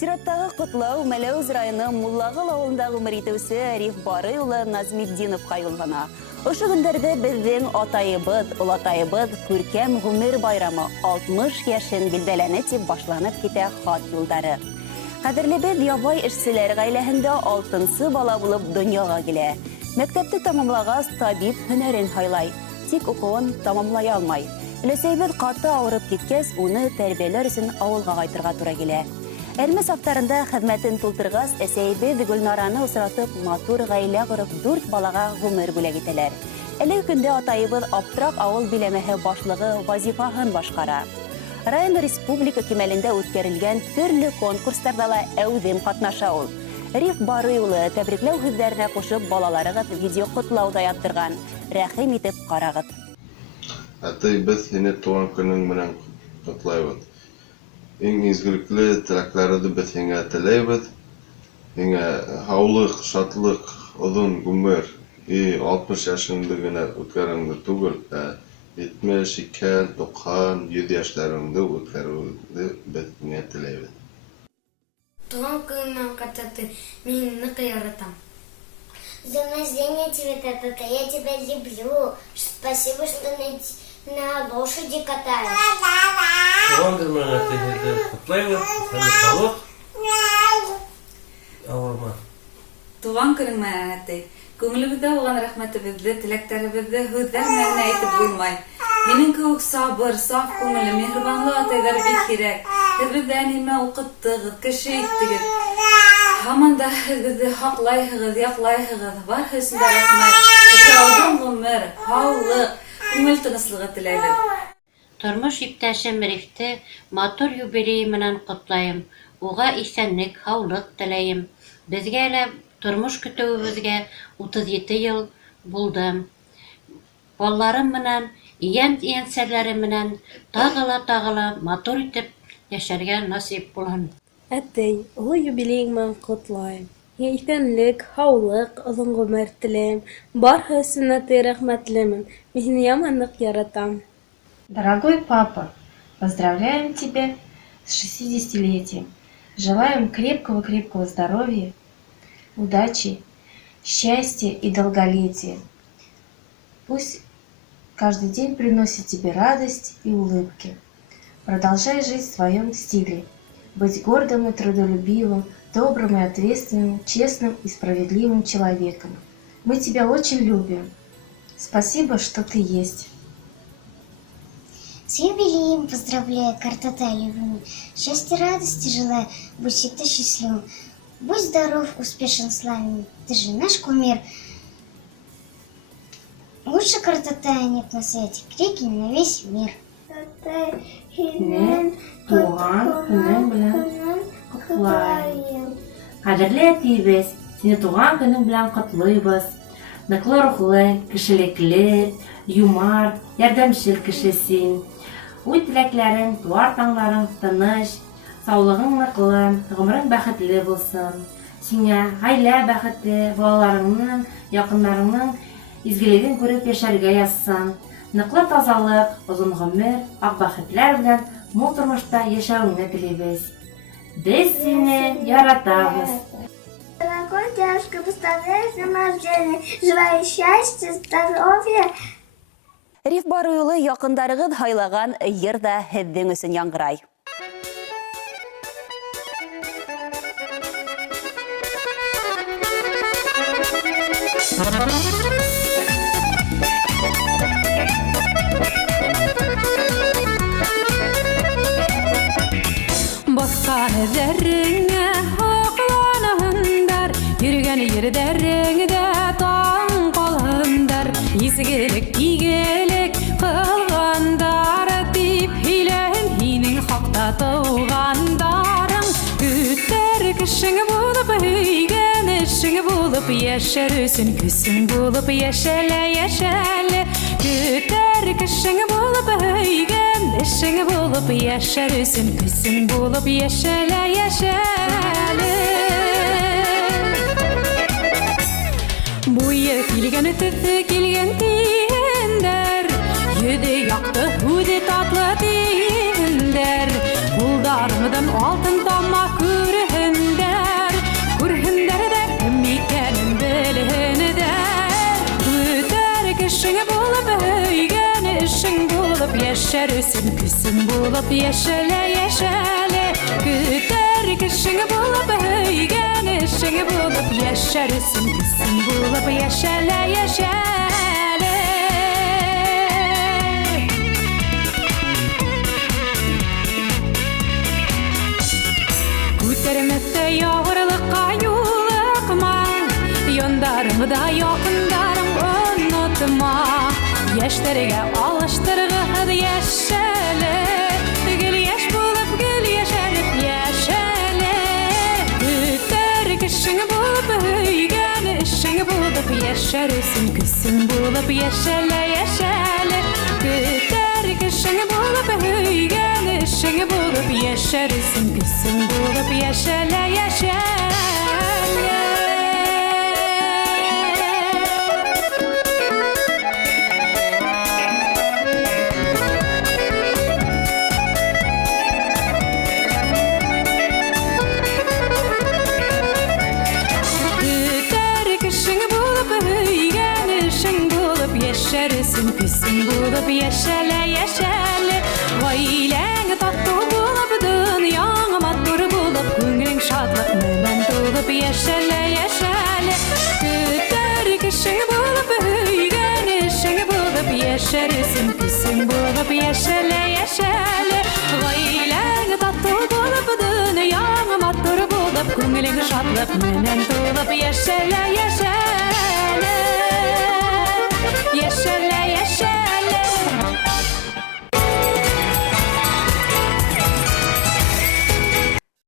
Сираттағы Құтлау, Мәләуз районы Муллағыл ауылында ғұмыр итеүсе Риф Барый улы Назмиддиновқа юллана. Ошо көндәрдә безнең атайыбыз, олатайыбыз күркәм ғүмер байрамы 60 яшен билдәләнә дип башланып китә хат юлдары. Кадерлебез ябай эшчеләр гаиләһендә 6нчы бала булып дөньяга килә. Мәктәпте тамамлагач табиб һөнәрен хайлай, тик укуын тамамлай алмай. Өләсәйбез каты авырып киткәс, уны тәрбияләр өчен авылга кайтырга туры килә. Әрмес авторында хезмәтен тултыргас, әсәйбез Гөлнараны осратып, матур гаилә корып 4 балага гомер бүләк итәләр. Әлеге көндә атайыбыз Аптырак авыл биләмәһе башлыгы вазифаһын башкара. Район республика кимәлендә үткәрелгән төрле конкурсларда ла әүдем катнаша ул. Риф Барый улы тәбрикләү һүзләренә кушып балаларыгыз видео котлауда яттырган. Рәхим итеп карагыз. Атайыбыз сине туган көнең менән котлайбыз. Иң изгелекле теләкләребезне без һиңа теләйбез. Һиңа һаулык, шатлык, озын гомер, 60 яшыңды гына үткәрүңне түгел, 70, 2, 90, 100 яшьләреңдә үткәрүңне без һиңа теләйбез. Туган көнеңне катты, мин нык яратам. С днем рождения тебе, Пеппа, я тебя люблю. Спасибо, что на лошади катаешь. Туган көнеңне һеҙҙе ҡотлайбыҙ, һәм саулыҡ, ауырма. Туган көнең менән әтәй. Күңелебездә булган рәхмәтебеҙҙе, теләктәребеҙҙе һүҙҙәр менән әйтеп булмай. Минең кеүек сабыр, саф күңелле, миһербанлы атайҙар бик кирәк. Һеҙ беҙҙе әнимә уҡыттығыҙ, кеше иттегеҙ. Һаман да һеҙ беҙҙе һаҡлайһығыҙ, яҡлайһығыҙ. Барыһы өсөн дә рәхмәт. Һеҙгә оҙон ғүмер, һаулыҡ, күңел тыныслығы теләйбеҙ. Тормош иптәшем Рифте матур юбилей менән ҡотлайым. Уға иҫәнлек, һаулыҡ теләйем. Беҙгә лә тормош көтөүебеҙгә 37 йыл булды. Балаларым менән, ейән-ейәнсәләре менән тағы ла матур итеп йәшәргә насип булһын. Әтәй, оло юбилейң менән ҡотлайым. Һиңә иҫәнлек, һаулык, оҙон ғүмер теләйем. Барыһы өсөн әтәй рәхмәтлемен. Мин һине яман ныҡ яратам. Дорогой папа, поздравляем тебя с 60-летием. Желаем крепкого-крепкого здоровья, удачи, счастья и долголетия. Пусть каждый день приносит тебе радость и улыбки. Продолжай жить в своем стиле. Быть гордым и трудолюбивым, добрым и ответственным, честным и справедливым человеком. Мы тебя очень любим. Спасибо, что ты есть. С юбилеем поздравляю, Картата любимый. Счастья, радости желаю, будь всегда счастливым. Будь здоров, успешен, славен. Ты же наш кумир. Лучше Картата нет на свете, крики на весь мир. Туған көнең менән ҡотлайым. Ҡәҙерле әтәйбеҙ, сине туған көнөң белән ҡотлайбыҙ. Ныҡлы рухлы, кешелекле, юмарт, ярдәмшел кешесин. Уй теләкләрең, туар таңларың тыныш, саулығың ныҡлы, ғүмерең бәхетле булсын. Сиңә ғаилә бәхете, балаларыңның, яҡындарыңның изгелеген күреп йәшәргә язсын. Ныҡлы тазалык, оҙон ғүмер, аҡ бәхетләр белән мул тормошта йәшәүеңне теләйбеҙ. Без сине яратабыҙ. Дорогой дядюшка, поздравляю с днем рождения. Желаю счастья, здоровья. Риф Барый улы яҡындарығыҙ һайлаған йыр да һеҙҙең өсөн яңғырай. Басқан эҙҙәреңә һоҡланаһындар, йөрөгән ерҙәреңдә таң ҡалһындар. Изгелек, игелек ҡылғандар тип һөйләһен һинең хаҡта тыуғандарың. Көтәр кешең булып, һөйгән эшең булып, йәшәр өсөн көсөң булып, йәшәлә, йәшәле. Көтәр кешең булып, һөйгән эшең булып, йәшәр өсөн көсөң булып, йәшәлә, йәшәле. Буйы килгән, төҫө килгән тиендәр, йөҙө яҡты, һүҙе татлы тиендәр. Ҡулдарымдан алтын тама күрһен yaşarısın küsün bulup yaşala yaşala Güter kışın bulup höygen ışın bulup yaşarısın küsün bulup yaşala yaşala Gütermekte yağırlıkka yolukma Yondarımı da yakındarım unutma Yaşlarıga alıştırgı yaşalı Gül yaş bulup gül yaşarıp yaşalı Güter kışın bulup höygen ışın bulup yaşarısın küsün bulup yaşala yaşalı Güter kışın bulup höygen ışın bulup yaşarısın küsün bulup yaşala yaşalı Yaşarısın küsün bulup yaşala yaşala Ailen tatlı bulup dünyanı mattur bulup Günün şadlık menen dolup yaşala yaşala Güter kışın bulup höygen ışın bulup Yaşarısın küsün bulup yaşala yaşala Ailen tatlı bulup dünyanı mattur bulup Günün şadlık menen dolup yaşala yaşala